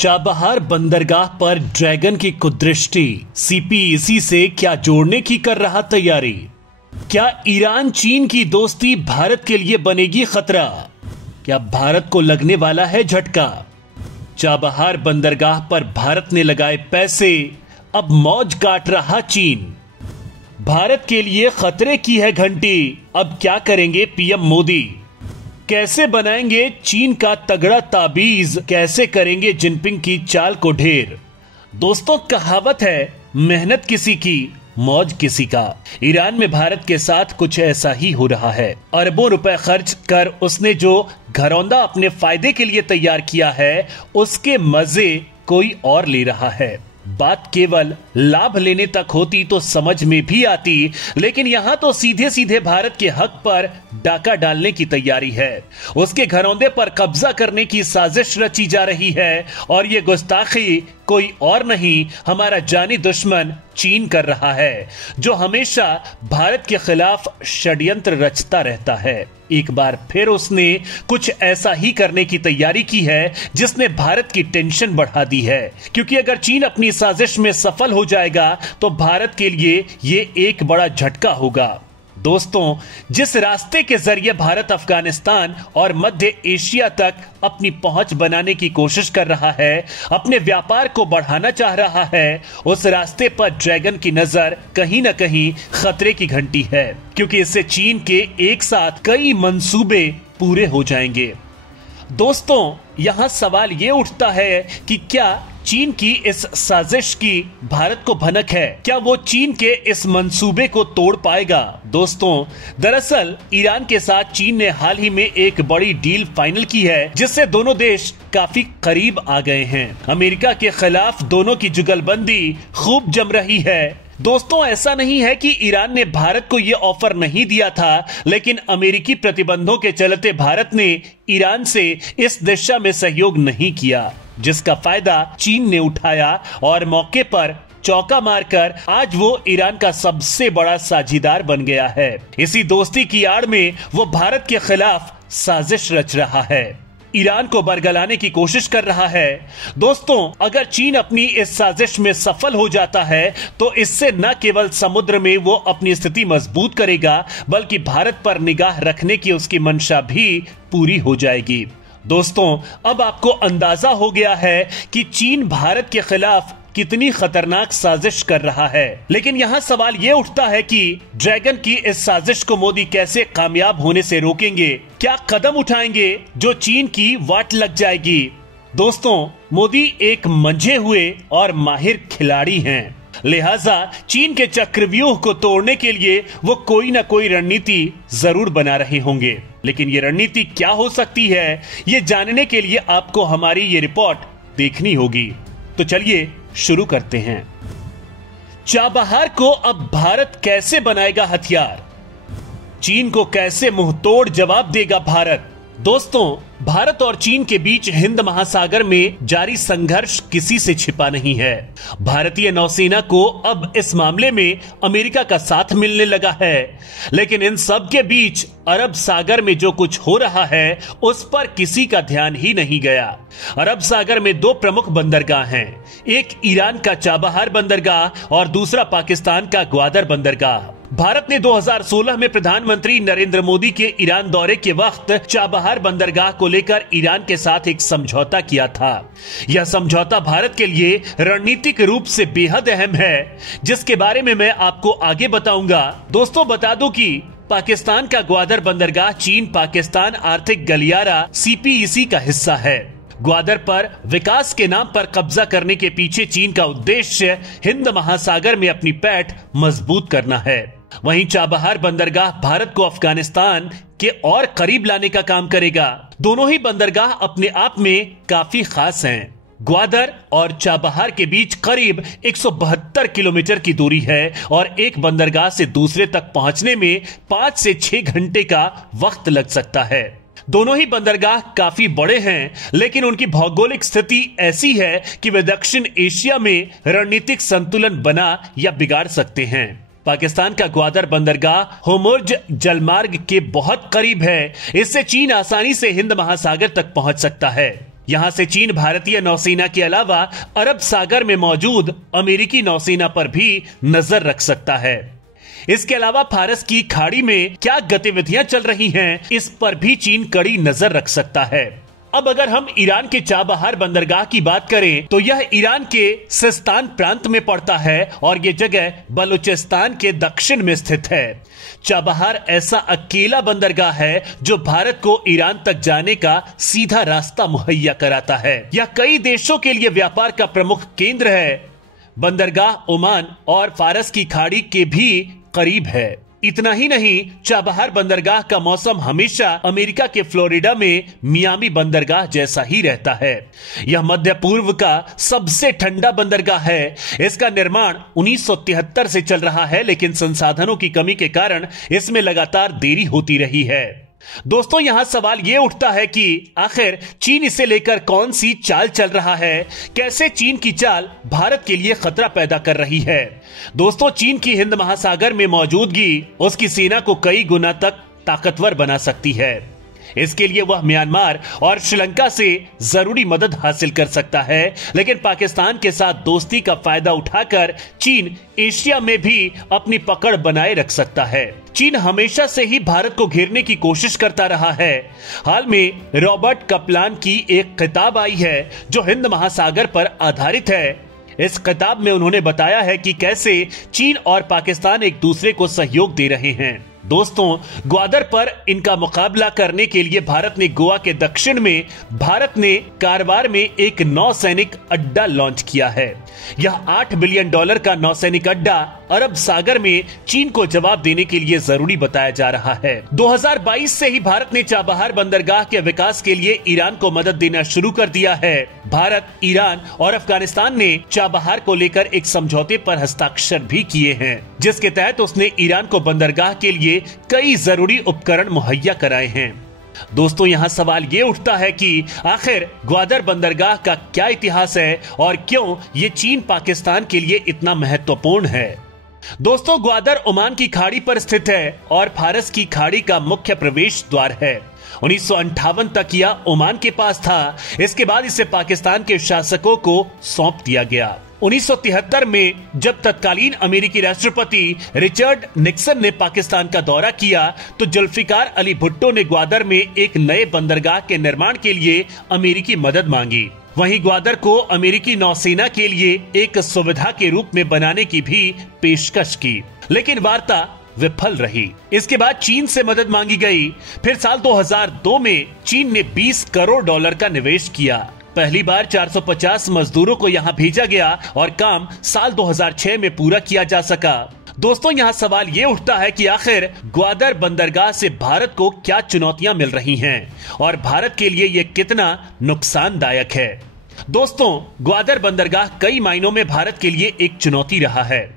Chabahar बंदरगाह पर dragon की कुदृष्टि सीपीईसी से क्या जोड़ने की कर रहा तैयारी। क्या ईरान चीन की दोस्ती भारत के लिए बनेगी खतरा। क्या भारत को लगने वाला है झटका। चाबहार बंदरगाह पर भारत ने लगाए पैसे, अब मौज काट रहा चीन। भारत के लिए खतरे की है घंटी, अब क्या करेंगे पीएम मोदी। कैसे बनाएंगे चीन का तगड़ा ताबीज, कैसे करेंगे जिनपिंग की चाल को ढेर। दोस्तों, कहावत है मेहनत किसी की मौज किसी का। ईरान में भारत के साथ कुछ ऐसा ही हो रहा है। अरबों रुपए खर्च कर उसने जो घरौंदा अपने फायदे के लिए तैयार किया है, उसके मजे कोई और ले रहा है। बात केवल लाभ लेने तक होती तो समझ में भी आती, लेकिन यहां तो सीधे सीधे भारत के हक पर डाका डालने की तैयारी है। उसके घरौंदे पर कब्जा करने की साजिश रची जा रही है और ये गुस्ताखी कोई और नहीं, हमारा जानी दुश्मन चीन कर रहा है, जो हमेशा भारत के खिलाफ षड्यंत्र रचता रहता है। एक बार फिर उसने कुछ ऐसा ही करने की तैयारी की है जिसने भारत की टेंशन बढ़ा दी है, क्योंकि अगर चीन अपनी साजिश में सफल हो जाएगा तो भारत के लिए ये एक बड़ा झटका होगा। दोस्तों, जिस रास्ते के जरिए भारत अफगानिस्तान और मध्य एशिया तक अपनी पहुंच बनाने की कोशिश कर रहा है, अपने व्यापार को बढ़ाना चाह रहा है, उस रास्ते पर ड्रैगन की नजर कहीं ना कहीं खतरे की घंटी है, क्योंकि इससे चीन के एक साथ कई मंसूबे पूरे हो जाएंगे। दोस्तों, यहां सवाल यह उठता है कि क्या चीन की इस साजिश की भारत को भनक है। क्या वो चीन के इस मंसूबे को तोड़ पाएगा। दोस्तों, दरअसल ईरान के साथ चीन ने हाल ही में एक बड़ी डील फाइनल की है, जिससे दोनों देश काफी करीब आ गए हैं। अमेरिका के खिलाफ दोनों की जुगलबंदी खूब जम रही है। दोस्तों, ऐसा नहीं है कि ईरान ने भारत को यह ऑफर नहीं दिया था, लेकिन अमेरिकी प्रतिबंधों के चलते भारत ने ईरान से इस दिशा में सहयोग नहीं किया, जिसका फायदा चीन ने उठाया और मौके पर चौका मारकर आज वो ईरान का सबसे बड़ा साझीदार बन गया है। इसी दोस्ती की आड़ में वो भारत के खिलाफ साजिश रच रहा है, ईरान को बरगलाने की कोशिश कर रहा है। दोस्तों, अगर चीन अपनी इस साजिश में सफल हो जाता है तो इससे न केवल समुद्र में वो अपनी स्थिति मजबूत करेगा, बल्कि भारत पर निगाह रखने की उसकी मंशा भी पूरी हो जाएगी। दोस्तों, अब आपको अंदाजा हो गया है कि चीन भारत के खिलाफ कितनी खतरनाक साजिश कर रहा है। लेकिन यहाँ सवाल ये उठता है कि ड्रैगन की इस साजिश को मोदी कैसे कामयाब होने से रोकेंगे। क्या कदम उठाएंगे जो चीन की वाट लग जाएगी। दोस्तों, मोदी एक मंझे हुए और माहिर खिलाड़ी हैं, लिहाजा चीन के चक्रव्यूह को तोड़ने के लिए वो कोई ना कोई रणनीति जरूर बना रहे होंगे। लेकिन ये रणनीति क्या हो सकती है, ये जानने के लिए आपको हमारी ये रिपोर्ट देखनी होगी। तो चलिए शुरू करते हैं। चाबहार को अब भारत कैसे बनाएगा हथियार, चीन को कैसे मुंहतोड़ जवाब देगा भारत। दोस्तों, भारत और चीन के बीच हिंद महासागर में जारी संघर्ष किसी से छिपा नहीं है। भारतीय नौसेना को अब इस मामले में अमेरिका का साथ मिलने लगा है, लेकिन इन सब के बीच अरब सागर में जो कुछ हो रहा है उस पर किसी का ध्यान ही नहीं गया। अरब सागर में दो प्रमुख बंदरगाह हैं, एक ईरान का चाबहार बंदरगाह और दूसरा पाकिस्तान का ग्वादर बंदरगाह। भारत ने 2016 में प्रधानमंत्री नरेंद्र मोदी के ईरान दौरे के वक्त चाबहार बंदरगाह को लेकर ईरान के साथ एक समझौता किया था। यह समझौता भारत के लिए रणनीतिक रूप से बेहद अहम है, जिसके बारे में मैं आपको आगे बताऊंगा। दोस्तों, बता दूं कि पाकिस्तान का ग्वादर बंदरगाह चीन पाकिस्तान आर्थिक गलियारा सीपीईसी का हिस्सा है। ग्वादर पर विकास के नाम पर कब्जा करने के पीछे चीन का उद्देश्य हिंद महासागर में अपनी पैठ मजबूत करना है। वहीं चाबहार बंदरगाह भारत को अफगानिस्तान के और करीब लाने का काम करेगा। दोनों ही बंदरगाह अपने आप में काफी खास हैं। ग्वादर और चाबहार के बीच करीब 172 किलोमीटर की दूरी है और एक बंदरगाह से दूसरे तक पहुंचने में 5 से 6 घंटे का वक्त लग सकता है। दोनों ही बंदरगाह काफी बड़े हैं, लेकिन उनकी भौगोलिक स्थिति ऐसी है कि वे दक्षिण एशिया में रणनीतिक संतुलन बना या बिगाड़ सकते हैं। पाकिस्तान का ग्वादर बंदरगाह होर्मुज जलमार्ग के बहुत करीब है। इससे चीन आसानी से हिंद महासागर तक पहुंच सकता है। यहां से चीन भारतीय नौसेना के अलावा अरब सागर में मौजूद अमेरिकी नौसेना पर भी नजर रख सकता है। इसके अलावा फारस की खाड़ी में क्या गतिविधियां चल रही हैं, इस पर भी चीन कड़ी नजर रख सकता है। अब अगर हम ईरान के चाबहार बंदरगाह की बात करें तो यह ईरान के सिस्तान प्रांत में पड़ता है और यह जगह बलूचिस्तान के दक्षिण में स्थित है। चाबहार ऐसा अकेला बंदरगाह है जो भारत को ईरान तक जाने का सीधा रास्ता मुहैया कराता है। यह कई देशों के लिए व्यापार का प्रमुख केंद्र है। बंदरगाह ओमान और फारस की खाड़ी के भी करीब है। इतना ही नहीं, चाबहार बंदरगाह का मौसम हमेशा अमेरिका के फ्लोरिडा में मियामी बंदरगाह जैसा ही रहता है। यह मध्य पूर्व का सबसे ठंडा बंदरगाह है। इसका निर्माण 1973 से चल रहा है, लेकिन संसाधनों की कमी के कारण इसमें लगातार देरी होती रही है। दोस्तों, यहां सवाल यह उठता है कि आखिर चीन इसे लेकर कौन सी चाल चल रहा है, कैसे चीन की चाल भारत के लिए खतरा पैदा कर रही है। दोस्तों, चीन की हिंद महासागर में मौजूदगी उसकी सेना को कई गुना तक ताकतवर बना सकती है। इसके लिए वह म्यांमार और श्रीलंका से जरूरी मदद हासिल कर सकता है, लेकिन पाकिस्तान के साथ दोस्ती का फायदा उठाकर चीन एशिया में भी अपनी पकड़ बनाए रख सकता है। चीन हमेशा से ही भारत को घेरने की कोशिश करता रहा है। हाल में रॉबर्ट कपलान की एक किताब आई है जो हिंद महासागर पर आधारित है। इस किताब में उन्होंने बताया है कि कैसे चीन और पाकिस्तान एक दूसरे को सहयोग दे रहे हैं। दोस्तों, ग्वादर पर इनका मुकाबला करने के लिए भारत ने गोवा के दक्षिण में भारत ने कारवार में एक नौसैनिक अड्डा लॉन्च किया है। यह $8 बिलियन का नौसैनिक अड्डा अरब सागर में चीन को जवाब देने के लिए जरूरी बताया जा रहा है। 2022 से ही भारत ने चाबहार बंदरगाह के विकास के लिए ईरान को मदद देना शुरू कर दिया है। भारत, ईरान और अफगानिस्तान ने चाबहार को लेकर एक समझौते पर हस्ताक्षर भी किए हैं, जिसके तहत उसने ईरान को बंदरगाह के लिए कई जरूरी उपकरण मुहैया कराए हैं। दोस्तों, यहाँ सवाल ये उठता है कि आखिर ग्वादर बंदरगाह का क्या इतिहास है और क्यों ये चीन पाकिस्तान के लिए इतना महत्वपूर्ण है। दोस्तों, ग्वादर ओमान की खाड़ी पर स्थित है और फारस की खाड़ी का मुख्य प्रवेश द्वार है। 1958 तक यह ओमान के पास था। इसके बाद इसे पाकिस्तान के शासकों को सौंप दिया गया। 1973 में जब तत्कालीन अमेरिकी राष्ट्रपति रिचर्ड निक्सन ने पाकिस्तान का दौरा किया तो जुल्फिकार अली भुट्टो ने ग्वादर में एक नए बंदरगाह के निर्माण के लिए अमेरिकी मदद मांगी। वहीं ग्वादर को अमेरिकी नौसेना के लिए एक सुविधा के रूप में बनाने की भी पेशकश की, लेकिन वार्ता विफल रही। इसके बाद चीन से मदद मांगी गई। फिर साल 2002 में चीन ने $20 करोड़ का निवेश किया। पहली बार 450 मजदूरों को यहाँ भेजा गया और काम साल 2006 में पूरा किया जा सका। दोस्तों, यहाँ सवाल ये उठता है कि आखिर ग्वादर बंदरगाह से भारत को क्या चुनौतियां मिल रही हैं और भारत के लिए ये कितना नुकसानदायक है। दोस्तों, ग्वादर बंदरगाह कई मायनों में भारत के लिए एक चुनौती रहा है।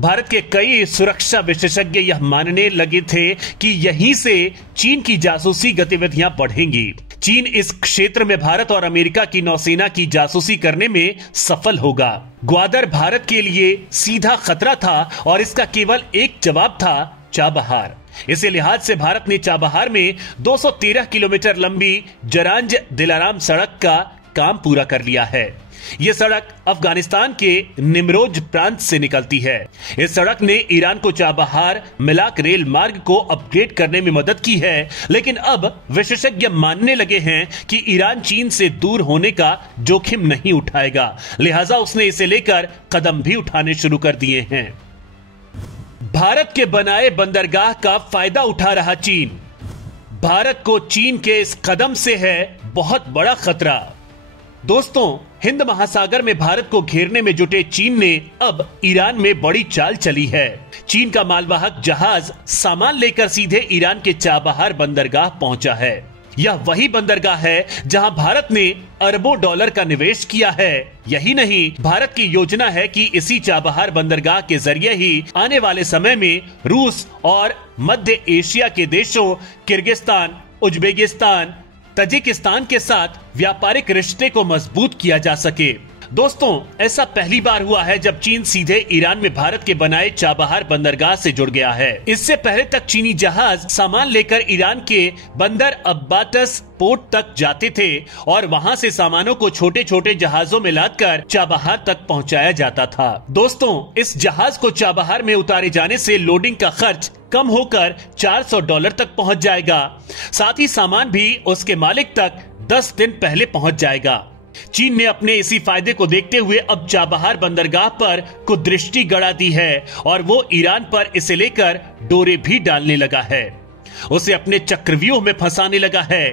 भारत के कई सुरक्षा विशेषज्ञ यह मानने लगे थे कि यहीं से चीन की जासूसी गतिविधियां बढ़ेंगी। चीन इस क्षेत्र में भारत और अमेरिका की नौसेना की जासूसी करने में सफल होगा। ग्वादर भारत के लिए सीधा खतरा था और इसका केवल एक जवाब था, चाबहार। इसी लिहाज से भारत ने चाबहार में 213 किलोमीटर लंबी जरांज दिलाराम सड़क का काम पूरा कर लिया है। यह सड़क अफगानिस्तान के निमरोज प्रांत से निकलती है। इस सड़क ने ईरान को चाबहार मिलाक रेल मार्ग को अपग्रेड करने में मदद की है, लेकिन अब विशेषज्ञ मानने लगे हैं कि ईरान चीन से दूर होने का जोखिम नहीं उठाएगा, लिहाजा उसने इसे लेकर कदम भी उठाने शुरू कर दिए हैं। भारत के बनाए बंदरगाह का फायदा उठा रहा चीन। भारत को चीन के इस कदम से है बहुत बड़ा खतरा। दोस्तों, हिंद महासागर में भारत को घेरने में जुटे चीन ने अब ईरान में बड़ी चाल चली है। चीन का मालवाहक जहाज सामान लेकर सीधे ईरान के चाबहार बंदरगाह पहुंचा है। यह वही बंदरगाह है जहां भारत ने अरबों डॉलर का निवेश किया है। यही नहीं, भारत की योजना है कि इसी चाबहार बंदरगाह के जरिए ही आने वाले समय में रूस और मध्य एशिया के देशों किर्गिस्तान, उज्बेकिस्तान, तजिकिस्तान के साथ व्यापारिक रिश्ते को मजबूत किया जा सके। दोस्तों, ऐसा पहली बार हुआ है जब चीन सीधे ईरान में भारत के बनाए चाबहार बंदरगाह से जुड़ गया है। इससे पहले तक चीनी जहाज सामान लेकर ईरान के बंदर अब्बाटस पोर्ट तक जाते थे और वहां से सामानों को छोटे छोटे जहाजों में लादकर चाबहार तक पहुंचाया जाता था। दोस्तों, इस जहाज को चाबहार में उतारे जाने से लोडिंग का खर्च कम होकर $400 तक पहुंच जाएगा। साथ ही सामान भी उसके मालिक तक 10 दिन पहले पहुंच जाएगा। चीन ने अपने इसी फायदे को देखते हुए अब चाबहार बंदरगाह पर कुदृष्टि गड़ा दी है और वो ईरान पर इसे लेकर डोरे भी डालने लगा है, उसे अपने चक्रव्यूह में फंसाने लगा है।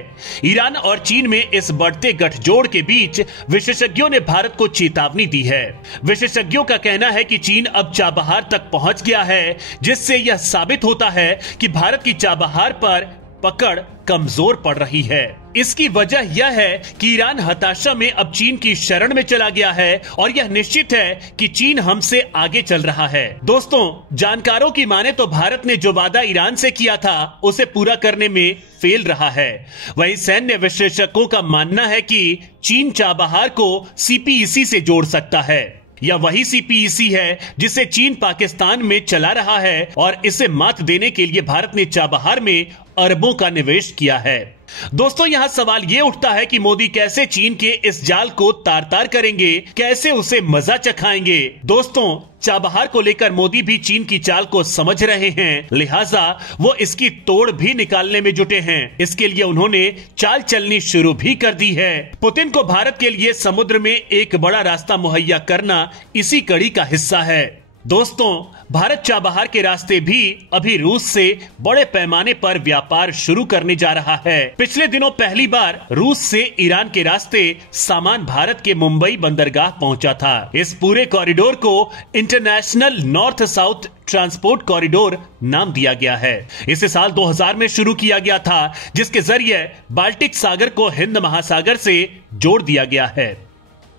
ईरान और चीन में इस बढ़ते गठजोड़ के बीच विशेषज्ञों ने भारत को चेतावनी दी है। विशेषज्ञों का कहना है कि चीन अब चाबहार तक पहुंच गया है, जिससे यह साबित होता है कि भारत की चाबहार पर पकड़ कमजोर पड़ रही है। इसकी वजह यह है कि ईरान हताशा में अब चीन की शरण में चला गया है और यह निश्चित है कि चीन हमसे आगे चल रहा है। दोस्तों, जानकारों की माने तो भारत ने जो वादा ईरान से किया था उसे पूरा करने में फेल रहा है। वहीं सैन्य विशेषज्ञों का मानना है कि चीन चाबहार को सीपीईसी से जोड़ सकता है। यह वही सीपीईसी है जिसे चीन पाकिस्तान में चला रहा है और इसे मात देने के लिए भारत ने चाबहार में अरबों का निवेश किया है। दोस्तों, यहां सवाल यह उठता है कि मोदी कैसे चीन के इस जाल को तार तार करेंगे, कैसे उसे मजा चखाएंगे। दोस्तों, चाबहार को लेकर मोदी भी चीन की चाल को समझ रहे हैं, लिहाजा वो इसकी तोड़ भी निकालने में जुटे हैं। इसके लिए उन्होंने चाल चलनी शुरू भी कर दी है। पुतिन को भारत के लिए समुद्र में एक बड़ा रास्ता मुहैया करना इसी कड़ी का हिस्सा है। दोस्तों, भारत चाबहार के रास्ते भी अभी रूस से बड़े पैमाने पर व्यापार शुरू करने जा रहा है। पिछले दिनों पहली बार रूस से ईरान के रास्ते सामान भारत के मुंबई बंदरगाह पहुंचा था। इस पूरे कॉरिडोर को international north south transport corridor नाम दिया गया है। इसे साल 2000 में शुरू किया गया था, जिसके जरिए बाल्टिक सागर को हिंद महासागर से जोड़ दिया गया है।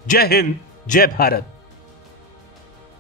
जय हिंद, जय भारत।